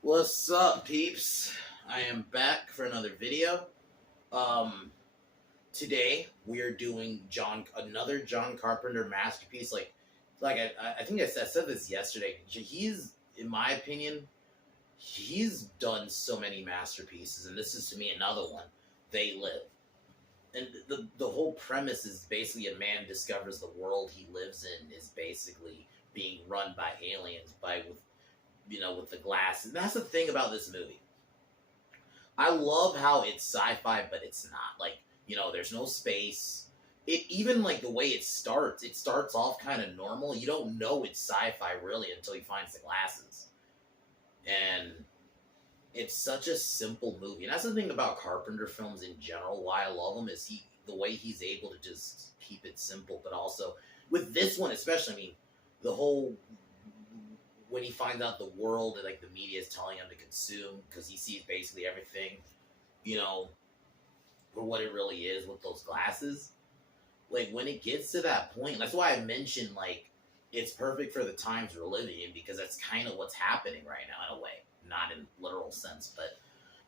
What's up, peeps? I am back for another video. Um, Today we are doing another John Carpenter masterpiece. I think I said this yesterday. He's, in my opinion, he's done so many masterpieces, and this is to me another one. They Live, and the whole premise is basically a man discovers the world he lives in is basically being run by aliens with the glass. And that's the thing about this movie. I love how it's sci-fi, but it's not. There's no space. It even like the way it starts off kind of normal. You don't know it's sci-fi really until he finds the glasses. And it's such a simple movie. And that's the thing about Carpenter films in general, why I love them, is the way he's able to just keep it simple, but also with this one especially, I mean, the whole when he finds out the world that like the media is telling him to consume because he sees basically everything, you know, for what it really is with those glasses. Like when it gets to that point, that's why I mentioned like it's perfect for the times we're living in because that's kind of what's happening right now in a way, not in literal sense, but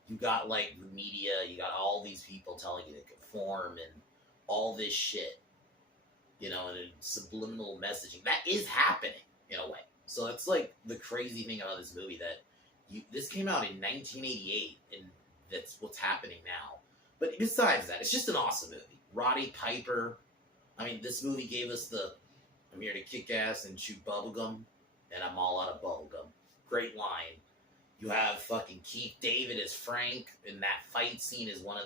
you got like the media, you got all these people telling you to conform and all this shit, and subliminal messaging that is happening in a way. So that's like the crazy thing about this movie that this came out in 1988, and that's what's happening now. But besides that, it's just an awesome movie. Roddy Piper. I mean, this movie gave us the "I'm here to kick ass and chew bubblegum, and I'm all out of bubblegum." Great line. You have fucking Keith David as Frank, and that fight scene is one of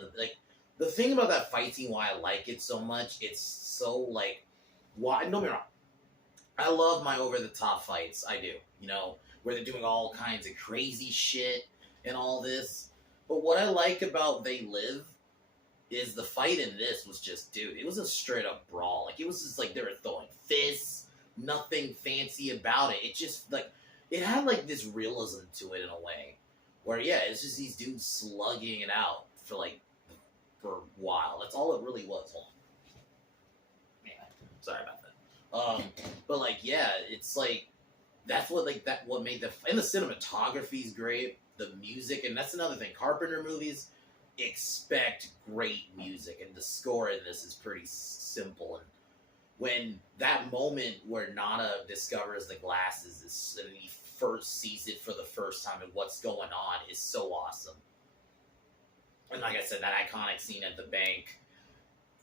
the thing about that fight scene. Why I like it so much. It's so like why. Don't get me wrong. I love my over the top fights. I do. Where they're doing all kinds of crazy shit and all this. But what I like about They Live is the fight in this was just, dude, it was a straight up brawl. Like, it was just like they were throwing fists, nothing fancy about it. It just, like, it had, like, this realism to it in a way. Where, yeah, it's just these dudes slugging it out for a while. That's all it really was. Hold on. Man, sorry about that. But like, yeah, it's like that's what made and the cinematography is great, the music, and that's another thing. Carpenter movies expect great music, and the score in this is pretty simple. And when that moment where Nana discovers the glasses and he first sees it for the first time and what's going on is so awesome. And like I said, that iconic scene at the bank,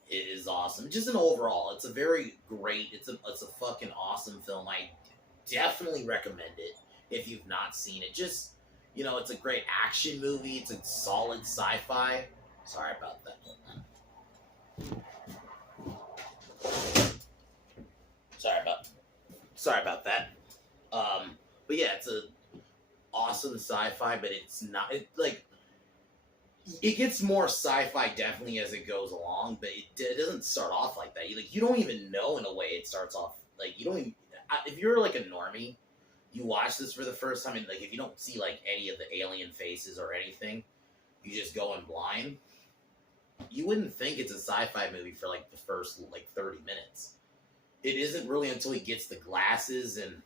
it is awesome. Just an overall, it's a very great. It's a fucking awesome film. I definitely recommend it if you've not seen it. Just it's a great action movie. It's a solid sci-fi. Sorry about that. Sorry about that. But yeah, it's a awesome sci-fi, but it's not. It gets more sci-fi definitely as it goes along, but it doesn't start off like that. You don't even know in a way it starts off like you don't even. If you're like a normie, you watch this for the first time, and like if you don't see like any of the alien faces or anything, you just go in blind. You wouldn't think it's a sci-fi movie for like the first like 30 minutes. It isn't really until he gets the glasses and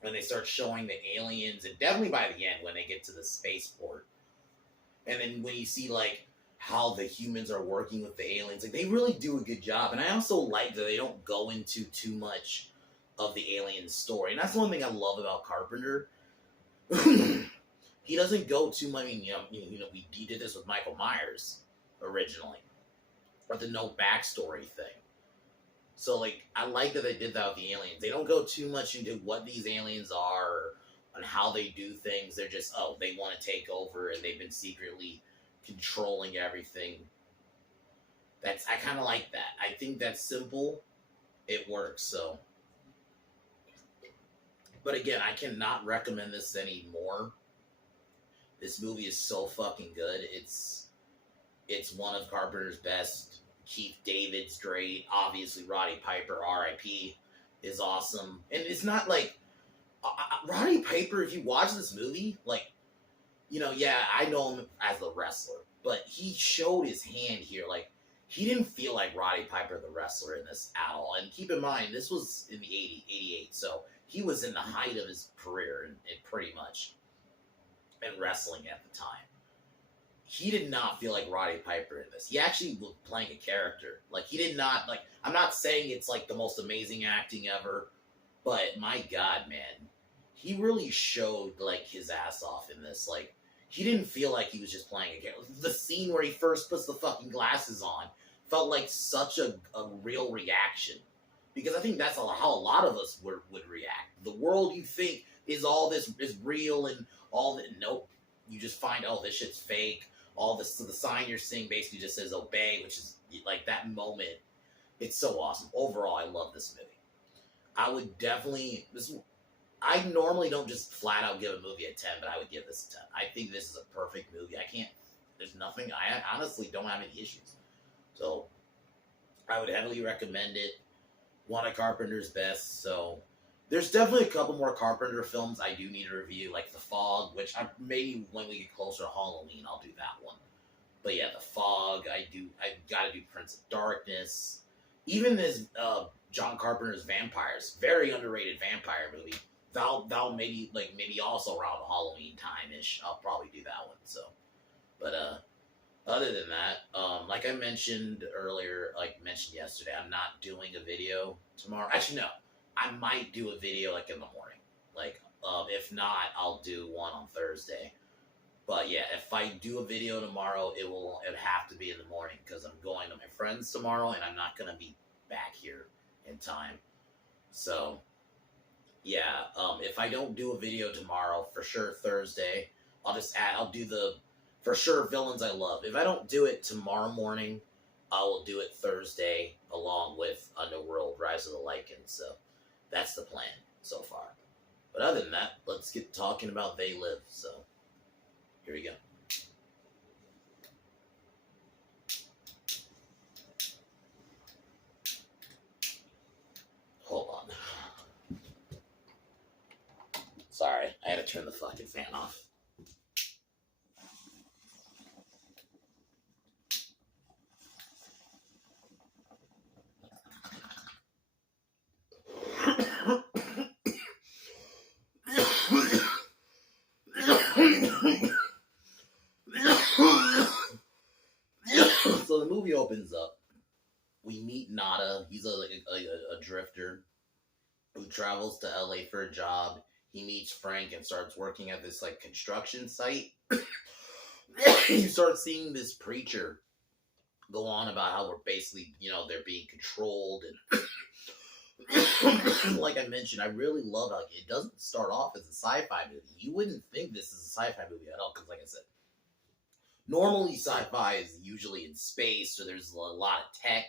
when they start showing the aliens, and definitely by the end when they get to the spaceport. And then when you see, like, how the humans are working with the aliens, like, they really do a good job. And I also like that they don't go into too much of the alien story. And that's one thing I love about Carpenter. He doesn't go too much. I mean, he did this with Michael Myers originally. Or the no backstory thing. So, like, I like that they did that with the aliens. They don't go too much into what these aliens are on how they do things. They're just, they want to take over and they've been secretly controlling everything. I kind of like that. I think that's simple. It works, so. But again, I cannot recommend this anymore. This movie is so fucking good. It's one of Carpenter's best. Keith David's great. Obviously, Roddy Piper, R.I.P., is awesome. And it's not like Roddy Piper, if you watch this movie, like, yeah, I know him as the wrestler, but he showed his hand here. Like, he didn't feel like Roddy Piper, the wrestler, in this at all. And keep in mind, this was in the 88, so he was in the height of his career, and pretty much. and wrestling at the time. He did not feel like Roddy Piper in this. He actually was playing a character. Like, he did not, like, I'm not saying it's, like, the most amazing acting ever, but my God, man. He really showed, like, his ass off in this. Like, he didn't feel like he was just playing a character. The scene where he first puts the fucking glasses on felt like such a real reaction. Because I think that's how a lot of us would react. The world you think is all this is real and all that. Nope. You just find, oh, this shit's fake. All this, so the sign you're seeing basically just says obey, which is like that moment. It's so awesome. Overall, I love this movie. I would definitely, I normally don't just flat out give a movie a 10, but I would give this a 10. I think this is a perfect movie. There's nothing, I honestly don't have any issues. So, I would heavily recommend it. One of Carpenter's best, so there's definitely a couple more Carpenter films I do need to review, like The Fog, which maybe when we get closer to Halloween, I'll do that one. But yeah, The Fog, I gotta do Prince of Darkness. Even this John Carpenter's Vampires, very underrated vampire movie. That'll maybe also around Halloween time-ish, I'll probably do that one, so. But other than that, like I mentioned earlier, mentioned yesterday, I'm not doing a video tomorrow. Actually, no. I might do a video, like, in the morning. Like, if not, I'll do one on Thursday. But, yeah, if I do a video tomorrow, it have to be in the morning, because I'm going to my friends tomorrow, and I'm not going to be back here in time. So, yeah, if I don't do a video tomorrow, for sure Thursday, I'll do the, for sure, Villains I Love. If I don't do it tomorrow morning, I will do it Thursday, along with Underworld, Rise of the Lycans, so that's the plan so far. But other than that, let's get talking about They Live. So, here we go. Hold on. Sorry, I had to turn the fucking fan off. So the movie opens up. We meet Nada. He's a drifter who travels to LA for a job. He meets Frank and starts working at this construction site. You start seeing this preacher go on about how we're basically, they're being controlled. And like I mentioned, I really love how it doesn't start off as a sci-fi movie. You wouldn't think this is a sci-fi movie at all, because like I said, normally sci-fi is usually in space, or there's a lot of tech.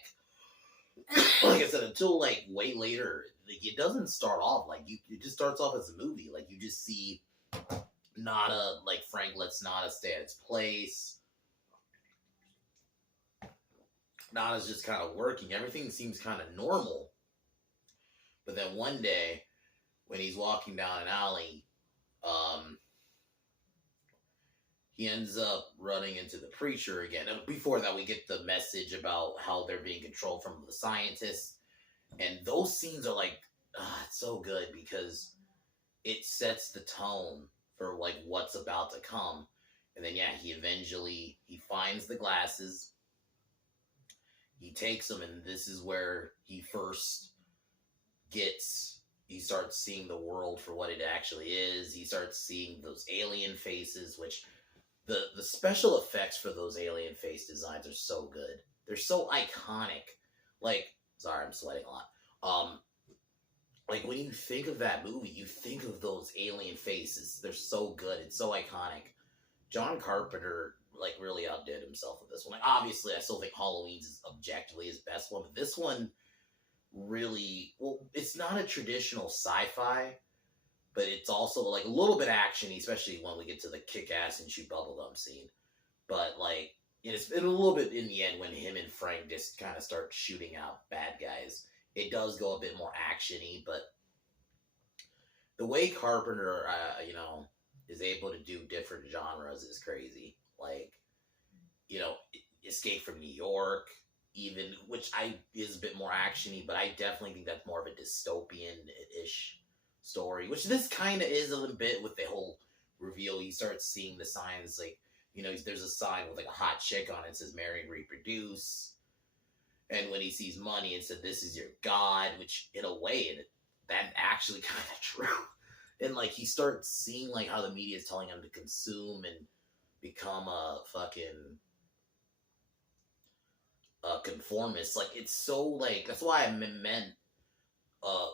Like I said, until way later, it doesn't start off it just starts off as a movie. You just see Nada, Frank lets Nada stay at his place. Nada's just kind of working. Everything seems kind of normal. But then one day, when he's walking down an alley, he ends up running into the preacher again. And before that, we get the message about how they're being controlled from the scientists. And those scenes are it's so good, because it sets the tone for what's about to come. And then he finds the glasses. He takes them, and this is where he first he starts seeing the world for what it actually is. He starts seeing those alien faces, which the special effects for those alien face designs are so good. They're so iconic. Sorry, I'm sweating a lot. When you think of that movie, you think of those alien faces. They're so good. It's so iconic. John Carpenter, really outdid himself with this one. Obviously, I still think Halloween's is objectively his best one, but this one really, it's not a traditional sci-fi, but it's also a little bit action-y, especially when we get to the kick-ass and chew bubblegum scene. But it's been a little bit in the end when him and Frank just kind of start shooting out bad guys. It does go a bit more action-y, but the way Carpenter, is able to do different genres is crazy. Escape from New York, even, which is a bit more action-y, but I definitely think that's more of a dystopian-ish story, which this kind of is a little bit with the whole reveal, he starts seeing the signs, like, there's a sign with like a hot chick on it that says marry and reproduce. And when he sees money, it said, "This is your God," which in a way, that actually kind of true. And like he starts seeing like how the media is telling him to consume and become a fucking conformist. Like it's so like that's why I meant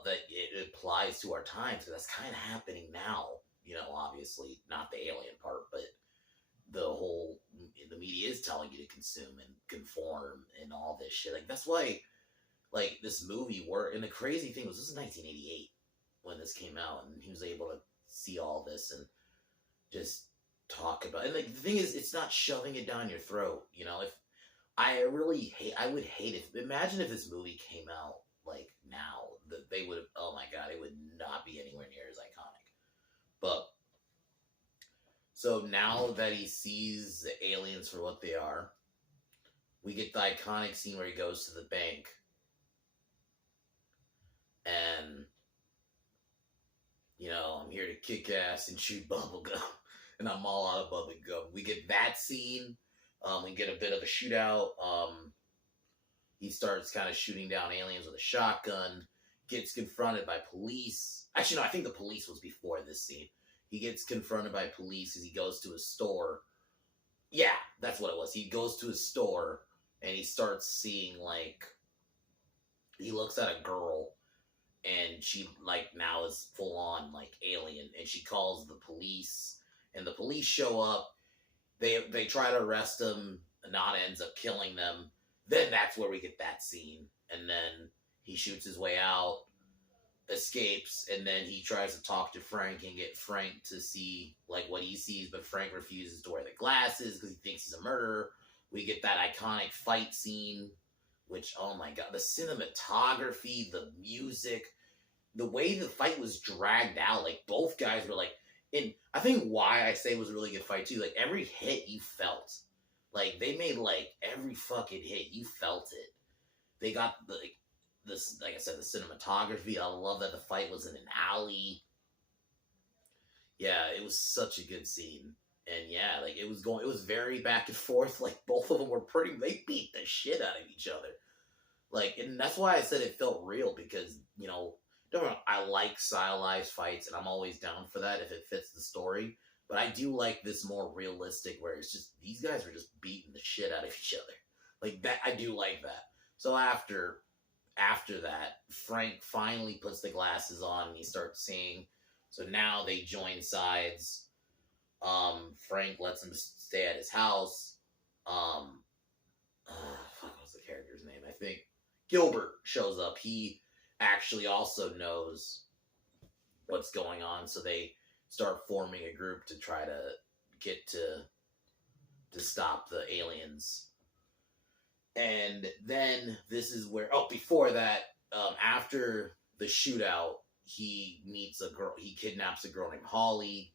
that it applies to our times, because that's kind of happening now. Obviously not the alien part, but the media is telling you to consume and conform and all this shit. Like that's why, like this movie and the crazy thing was this is 1988 when this came out, and he was able to see all this and just talk about it. And like the thing is, it's not shoving it down your throat. If I would hate imagine if this movie came out like now, that they would have, oh my god, it would not be anywhere near as iconic. But so now that he sees the aliens for what they are, we get the iconic scene where he goes to the bank and, I'm here to kick ass and shoot bubblegum, and I'm all out of bubblegum. We get that scene. We get a bit of a shootout. He starts kind of shooting down aliens with a shotgun, gets confronted by police. Actually, no, I think the police was before this scene. He gets confronted by police as he goes to a store. Yeah, that's what it was. He goes to a store and he starts seeing, like, he looks at a girl and she, like, now is full on, like, alien. And she calls the police, and the police show up. They try to arrest him. Nana ends up killing them. Then that's where we get that scene. And then he shoots his way out, escapes, and then he tries to talk to Frank and get Frank to see like what he sees, but Frank refuses to wear the glasses because he thinks he's a murderer. We get that iconic fight scene, which, oh my god, the cinematography, the music, the way the fight was dragged out, like both guys were like, I think why I say it was a really good fight too, like every hit you felt. Like they made like every fucking hit, you felt it. They got like I said, the cinematography. I love that the fight was in an alley. Yeah, it was such a good scene. And yeah, like it was very back and forth. Like both of them were they beat the shit out of each other. Like, and that's why I said it felt real, because, I like stylized fights and I'm always down for that if it fits the story. But I do like this more realistic where it's just, these guys are just beating the shit out of each other. Like that, I do like that. So after that, Frank finally puts the glasses on and he starts seeing. So now they join sides. Frank lets him stay at his house. What was the character's name? I think Gilbert shows up. He actually also knows what's going on, so they start forming a group to try to get to stop the aliens. And then this is where, before that, after the shootout, he meets a girl. He kidnaps a girl named Holly,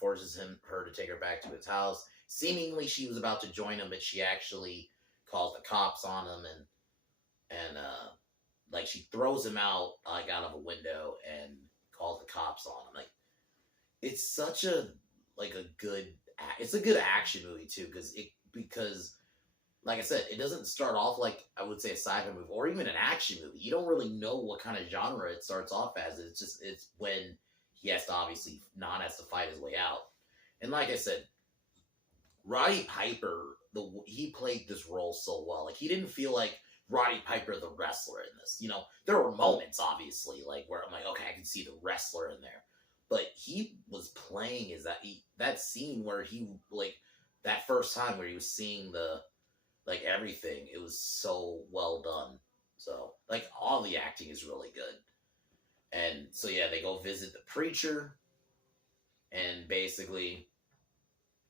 forces her to take her back to his house. Seemingly, she was about to join him, but she actually calls the cops on him, and like she throws him out of a window and calls the cops on him. Like, it's such a good action movie too, because like I said, it doesn't start off like I would say a sci-fi movie or even an action movie. You don't really know what kind of genre it starts off as. It's when Nan has to fight his way out. And like I said, Roddy Piper, he played this role so well. Like, he didn't feel like Roddy Piper the wrestler in this. There were moments obviously like where I'm like, okay, I can see the wrestler in there. But he was playing that scene where he, like, that first time where he was seeing everything, it was so well done. So, like, all the acting is really good. And so, yeah, they go visit the preacher, and basically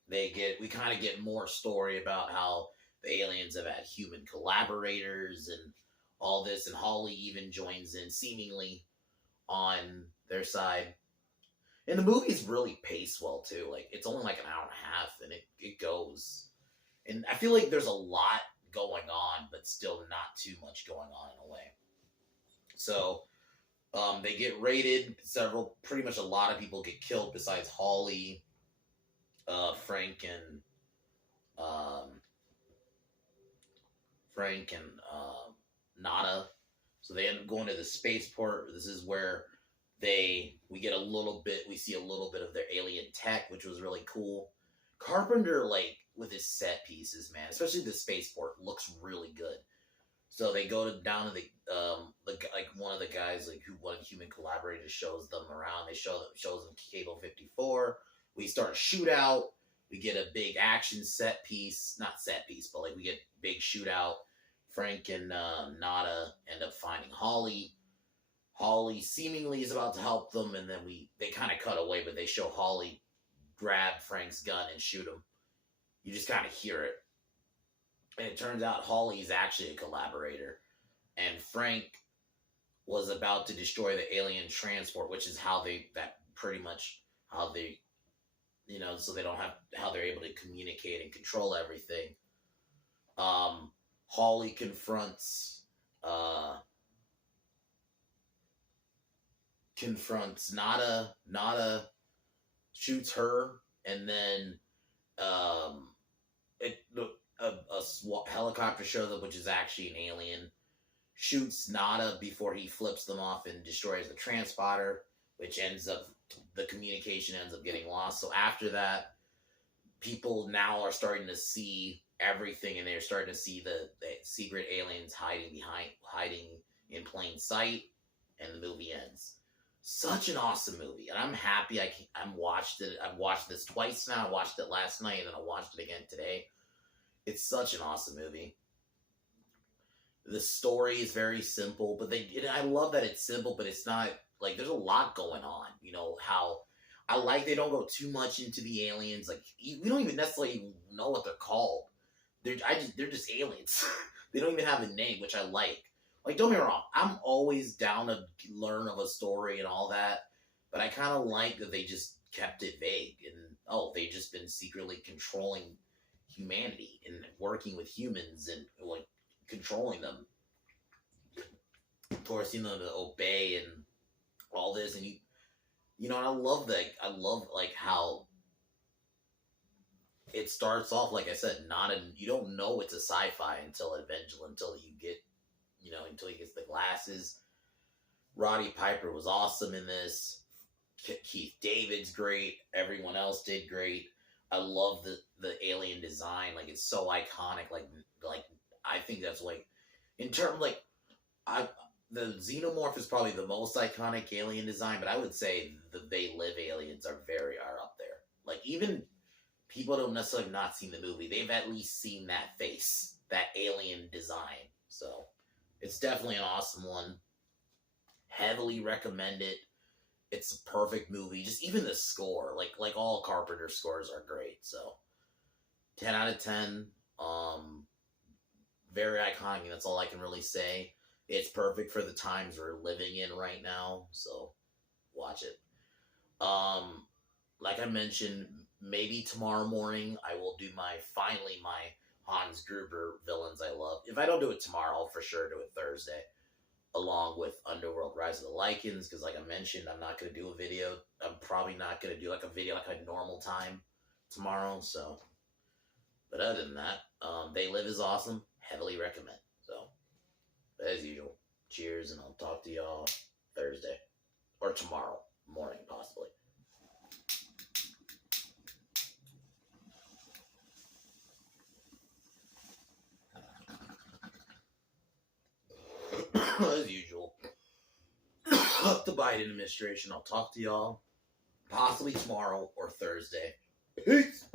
we kind of get more story about how the aliens have had human collaborators and all this, and Holly even joins in seemingly on their side. And the movie's really paced well too. Like, it's only like an hour and a half, and it goes. And I feel like there's a lot going on, but still not too much going on in a way. So, they get raided. Pretty much a lot of people get killed besides Holly. Um, Frank and Nada. So they end up going to the spaceport. This is where we get a little bit, we see a little bit of their alien tech, which was really cool. Carpenter, like with his set pieces, man, especially the spaceport, looks really good. So they go down to the like one of the guys like who one human collaborator shows them around. They shows them Cable 54. We start a shootout. We get a big action set piece, not set piece, but like we get big shootout. Frank and Nada end up finding Holly. Holly seemingly is about to help them, and then they kind of cut away, but they show Holly grab Frank's gun and shoot him. You just kind of hear it. And it turns out Holly is actually a collaborator. And Frank was about to destroy the alien transport, which is how so they don't have, how they're able to communicate and control everything. Holly confronts Nada. Nada shoots her, and then a helicopter shows up, which is actually an alien. Shoots Nada before he flips them off and destroys the transponder, which the communication ends up getting lost. So after that, people now are starting to see everything, and they're starting to see the secret aliens hiding in plain sight, and the movie ends. Such an awesome movie, and I'm happy I'm watched it. I've watched this twice now. I watched it last night, and then I watched it again today. It's such an awesome movie. The story is very simple, but I love that it's simple, but it's not like there's a lot going on. You know how I like they don't go too much into the aliens. Like we don't even necessarily know what they're called. They're just aliens. They don't even have a name, which I like. Like, don't get me wrong, I'm always down to learn of a story and all that, but I kind of like that they just kept it vague, and they've just been secretly controlling humanity and working with humans and like controlling them, forcing them to obey and all this, and and I love that. I love like how it starts off, like I said, you don't know it's a sci-fi until you get. Until he gets the glasses. Roddy Piper was awesome in this. Keith David's great. Everyone else did great. I love the alien design. Like, it's so iconic. Like I think that's like, in terms like, the Xenomorph is probably the most iconic alien design, but I would say the They Live aliens are up there. Like, even people don't necessarily not seen the movie. They've at least seen that face, that alien design. So it's definitely an awesome one. Heavily recommend it. It's a perfect movie. Just even the score, like all Carpenter scores are great. So 10 out of 10. Very iconic. That's all I can really say. It's perfect for the times we're living in right now. So watch it. Like I mentioned, maybe tomorrow morning I will do my Hans Gruber villains I love. If I don't do it tomorrow, I'll for sure do it Thursday, along with Underworld Rise of the Lycans, because like I mentioned, I'm not going to do a video. I'm probably not going to do like a video like a normal time tomorrow, so. But other than that, They Live is awesome. Heavily recommend. So, as usual, cheers, and I'll talk to y'all Thursday. Or tomorrow morning, possibly. As usual. Fuck the Biden administration. I'll talk to y'all possibly tomorrow or Thursday. Peace.